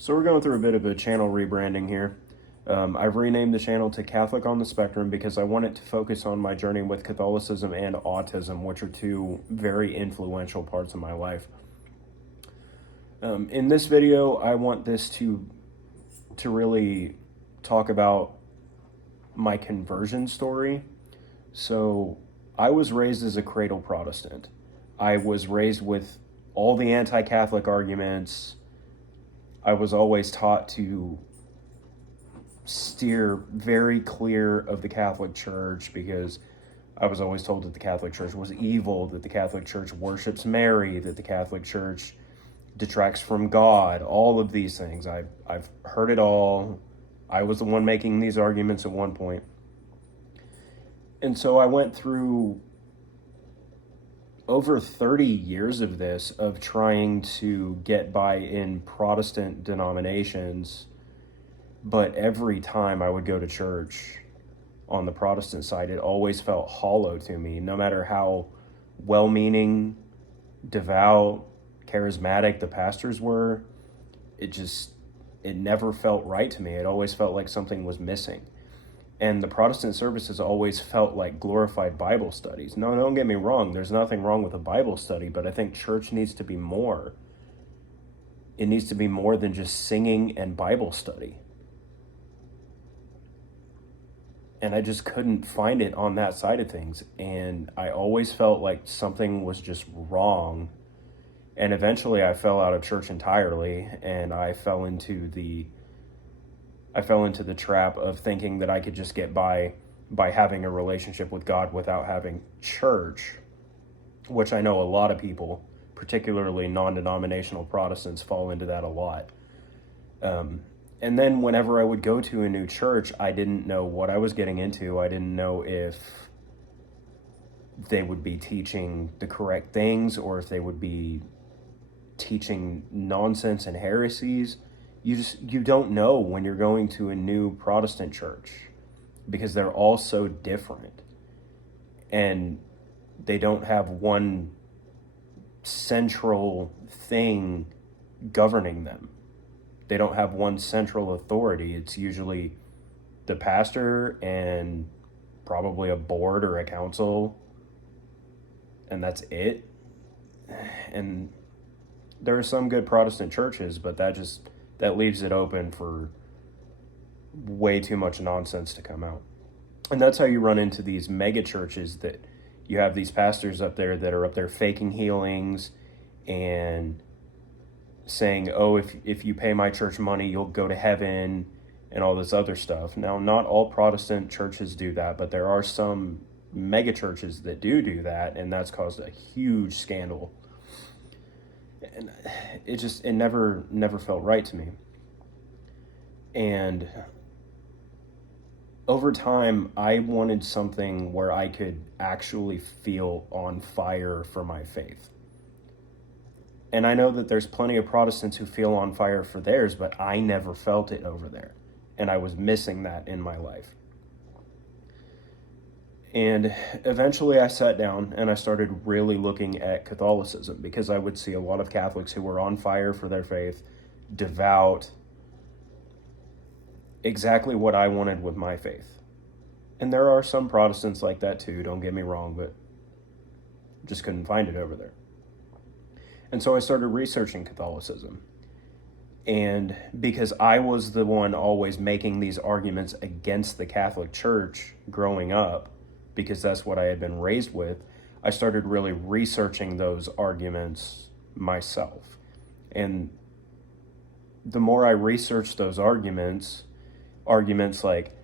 So we're going through a bit of a channel rebranding here. I've renamed the channel to Catholic on the Spectrum because I want it to focus on my journey with Catholicism and autism, which are two very influential parts of my life. In this video, I want this to really talk about my conversion story. So I was raised as a cradle Protestant. I was raised with all the anti-Catholic arguments. I was always taught to steer very clear of the Catholic Church because I was always told that the Catholic Church was evil, that the Catholic Church worships Mary, that the Catholic Church detracts from God, all of these things. I've heard it all. I was the one making these arguments at one point. And so I went through over 30 years of this, of trying to get by in Protestant denominations, but every time I would go to church on the Protestant side, it always felt hollow to me, no matter how well-meaning, devout, charismatic the pastors were. It never felt right to me. It always felt like something was missing. And the Protestant services always felt like glorified Bible studies. No, don't get me wrong. There's nothing wrong with a Bible study, but I think church needs to be more. It needs to be more than just singing and Bible study. And I just couldn't find it on that side of things. And I always felt like something was just wrong. And eventually I fell out of church entirely, and I fell into the trap of thinking that I could just get by having a relationship with God without having church, which I know a lot of people, particularly non-denominational Protestants, fall into that a lot. And then whenever I would go to a new church, I didn't know what I was getting into. I didn't know if they would be teaching the correct things or if they would be teaching nonsense and heresies. You don't know when you're going to a new Protestant church because they're all so different, and they don't have one central thing governing them. They don't have one central authority. It's usually the pastor and probably a board or a council, and that's it. And there are some good Protestant churches, but that leaves it open for way too much nonsense to come out. And that's how you run into these mega churches, that you have these pastors up there that are up there faking healings and saying, oh, if you pay my church money, you'll go to heaven, and all this other stuff. Now, not all Protestant churches do that, but there are some mega churches that do that, and that's caused a huge scandal. And it never felt right to me. And over time, I wanted something where I could actually feel on fire for my faith. And I know that there's plenty of Protestants who feel on fire for theirs, but I never felt it over there. And I was missing that in my life. And eventually I sat down and I started really looking at Catholicism, because I would see a lot of Catholics who were on fire for their faith, devout, exactly what I wanted with my faith. And there are some Protestants like that too, don't get me wrong, but just couldn't find it over there. And so I started researching Catholicism. And because I was the one always making these arguments against the Catholic Church growing up, because that's what I had been raised with, I started really researching those arguments myself. And the more I researched those arguments like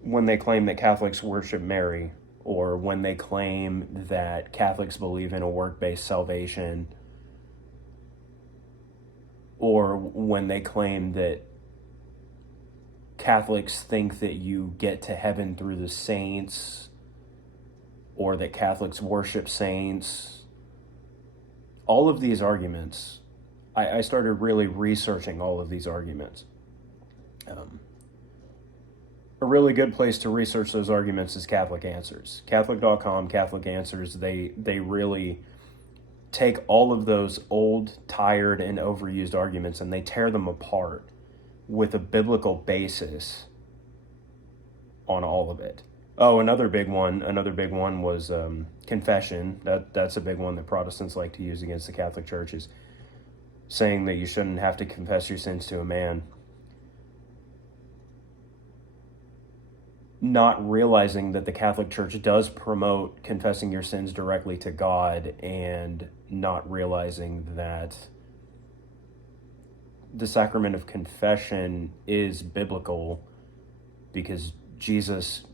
when they claim that Catholics worship Mary, or when they claim that Catholics believe in a work-based salvation, or when they claim that Catholics think that you get to heaven through the saints, or that Catholics worship saints. All of these arguments, I started really researching all of these arguments. A really good place to research those arguments is Catholic Answers. Catholic.com, Catholic Answers, they really take all of those old, tired, and overused arguments and they tear them apart with a biblical basis on all of it. Oh, another big one was confession. That's a big one that Protestants like to use against the Catholic Church, is saying that you shouldn't have to confess your sins to a man. Not realizing that the Catholic Church does promote confessing your sins directly to God, and not realizing that the sacrament of confession is biblical, because Jesus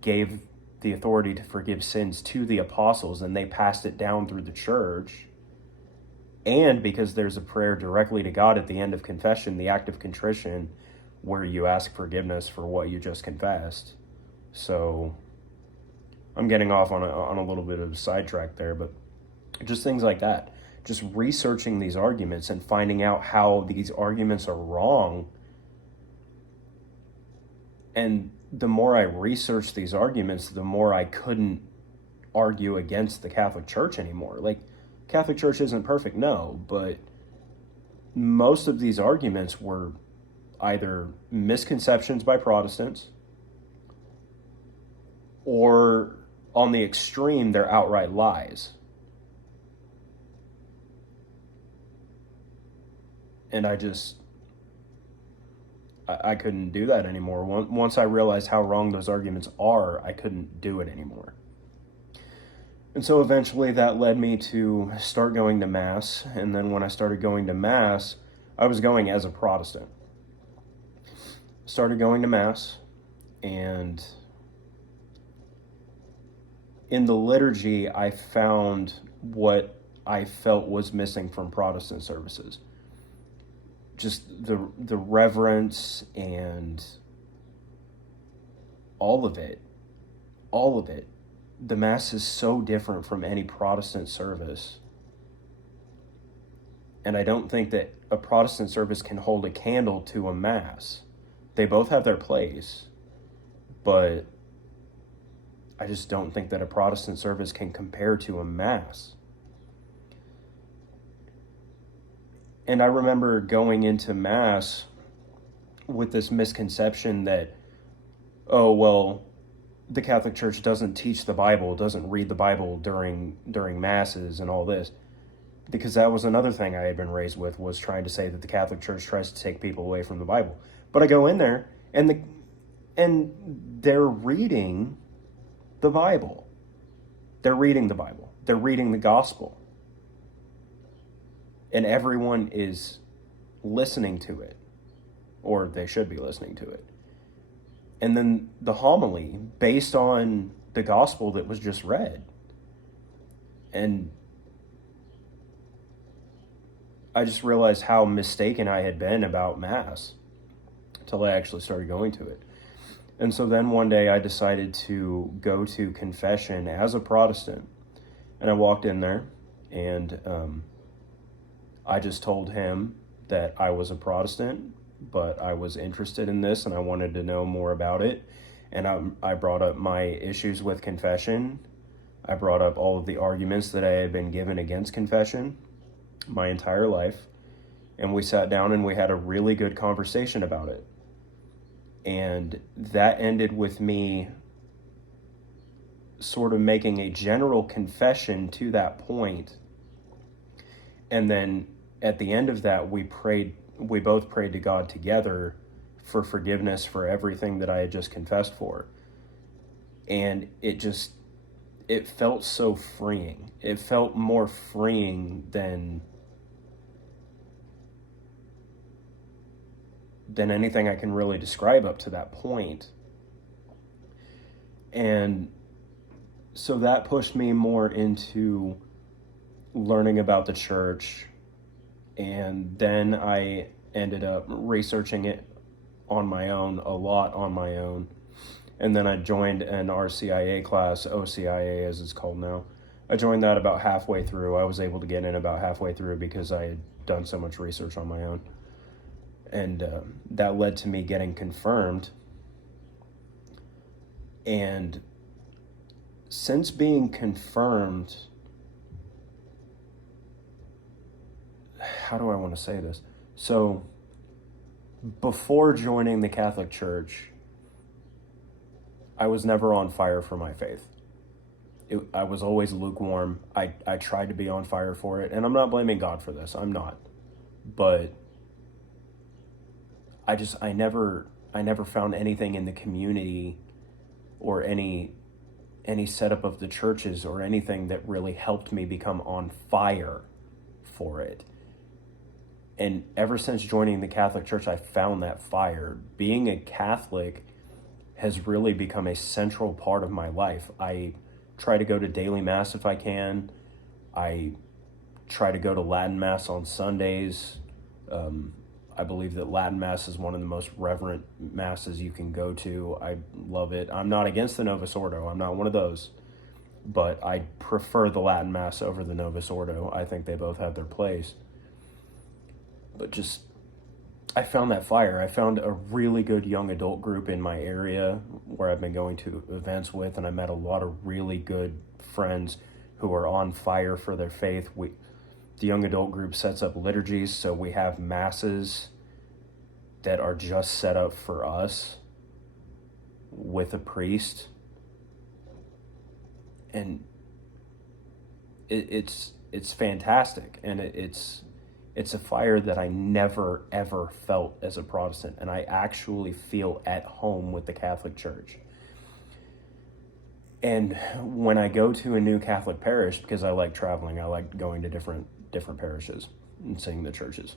gave the authority to forgive sins to the apostles and they passed it down through the church, and because there's a prayer directly to God at the end of confession, the act of contrition, where you ask forgiveness for what you just confessed. So I'm getting off on a little bit of a sidetrack there, but just things like that. Just researching these arguments and finding out how these arguments are wrong. And the more I researched these arguments, the more I couldn't argue against the Catholic Church anymore. Like, Catholic Church isn't perfect, no, but most of these arguments were either misconceptions by Protestants, or on the extreme, they're outright lies. And I couldn't do that anymore. Once I realized how wrong those arguments are, I couldn't do it anymore. And so eventually that led me to start going to Mass. And then when I started going to Mass, I was going as a Protestant. Started going to Mass, and in the liturgy, I found what I felt was missing from Protestant services. Just the reverence and all of it. The Mass is so different from any Protestant service. And I don't think that a Protestant service can hold a candle to a Mass. They both have their place, but I just don't think that a Protestant service can compare to a Mass. And I remember going into Mass with this misconception that, oh, well, the Catholic Church doesn't teach the Bible, doesn't read the Bible during Masses and all this. Because that was another thing I had been raised with, was trying to say that the Catholic Church tries to take people away from the Bible. But I go in there, and they're reading the Bible. They're reading the Bible. They're reading the gospel. And everyone is listening to it, or they should be listening to it. And then the homily, based on the gospel that was just read. And I just realized how mistaken I had been about Mass until I actually started going to it. And so then one day I decided to go to confession as a Protestant. And I walked in there, and I just told him that I was a Protestant, but I was interested in this and I wanted to know more about it. And I brought up my issues with confession. I brought up all of the arguments that I had been given against confession my entire life. And we sat down and we had a really good conversation about it. And that ended with me sort of making a general confession to that point. And then at the end of that, we both prayed to God together for forgiveness for everything that I had just confessed for. And it felt so freeing. It felt more freeing than anything I can really describe up to that point. And so that pushed me more into learning about the church. And then I ended up researching it on my own, a lot on my own. And then I joined an RCIA class, OCIA as it's called now. I joined that about halfway through. I was able to get in about halfway through because I had done so much research on my own. And that led to me getting confirmed. And since being confirmed, how do I want to say this? So before joining the Catholic Church, I was never on fire for my faith. I was always lukewarm. I tried to be on fire for it, and I'm not blaming God for this. I'm not. But I never found anything in the community or any setup of the churches or anything that really helped me become on fire for it. And ever since joining the Catholic Church, I found that fire. Being a Catholic has really become a central part of my life. I try to go to daily Mass if I can. I try to go to Latin Mass on Sundays. I believe that Latin Mass is one of the most reverent Masses you can go to. I love it. I'm not against the Novus Ordo. I'm not one of those. But I prefer the Latin Mass over the Novus Ordo. I think they both have their place. But just, I found that fire. I found a really good young adult group in my area where I've been going to events with, and I met a lot of really good friends who are on fire for their faith. The young adult group sets up liturgies, so we have masses that are just set up for us with a priest. And it's fantastic, and it's a fire that I never, ever felt as a Protestant, and I actually feel at home with the Catholic Church. And when I go to a new Catholic parish, because I like traveling, I like going to different parishes and seeing the churches.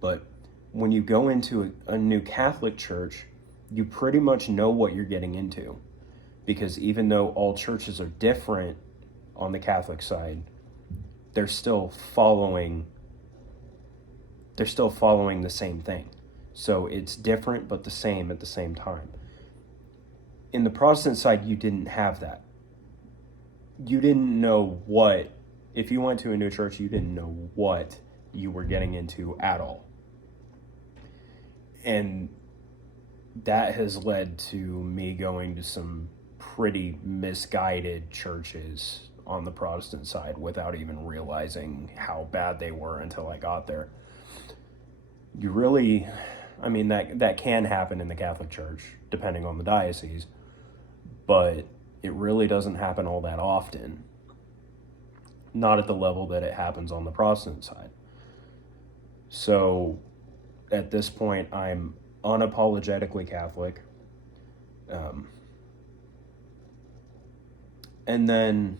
But when you go into a new Catholic church, you pretty much know what you're getting into. Because even though all churches are different on the Catholic side, they're still following the same thing. So it's different but the same at the same time. In the Protestant side, you didn't have that. You didn't know what, if you went to a new church, you didn't know what you were getting into at all. And that has led to me going to some pretty misguided churches on the Protestant side without even realizing how bad they were until I got there. You really, I mean, that can happen in the Catholic Church, depending on the diocese, but it really doesn't happen all that often. Not at the level that it happens on the Protestant side. So at this point, I'm unapologetically Catholic. And then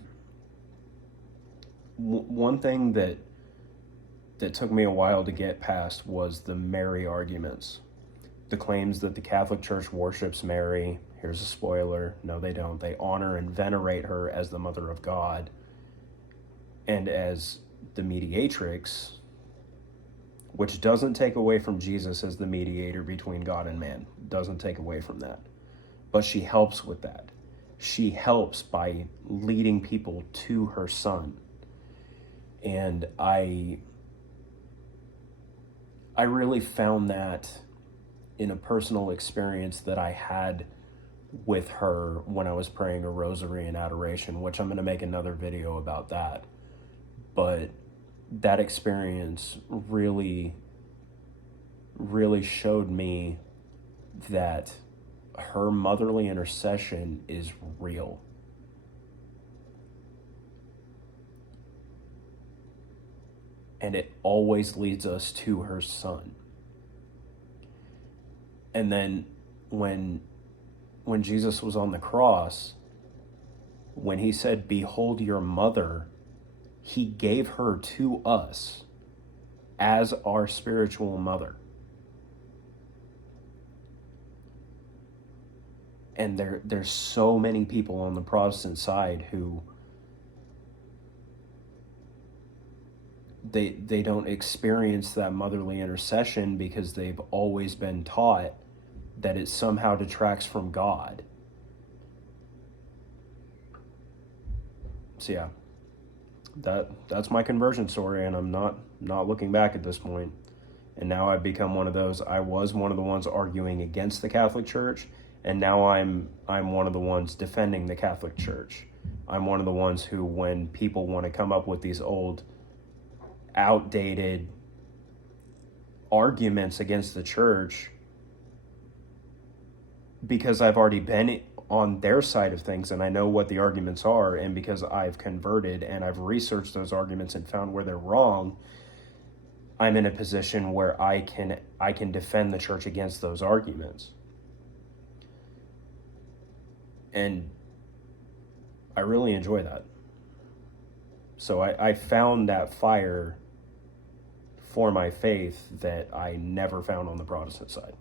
one thing that took me a while to get past was the Mary arguments. The claims that the Catholic Church worships Mary. Here's a spoiler. No, they don't. They honor and venerate her as the Mother of God and as the mediatrix, which doesn't take away from Jesus as the mediator between God and man. Doesn't take away from that. But she helps with that. She helps by leading people to her Son. And I really found that in a personal experience that I had with her when I was praying a rosary in adoration, which I'm going to make another video about that. But that experience really, really showed me that her motherly intercession is real. And it always leads us to her Son. And then when Jesus was on the cross, when he said, "Behold your mother," he gave her to us as our spiritual mother. And there's so many people on the Protestant side who they don't experience that motherly intercession because they've always been taught that it somehow detracts from God. So yeah, that's my conversion story, and I'm not looking back at this point. And now I've become one of those. I was one of the ones arguing against the Catholic Church, and now I'm one of the ones defending the Catholic Church. I'm one of the ones who, when people want to come up with these old outdated arguments against the church because I've already been on their side of things and I know what the arguments are, and because I've converted and I've researched those arguments and found where they're wrong, I'm in a position where I can defend the church against those arguments. And I really enjoy that. So I found that fire for my faith that I never found on the Protestant side.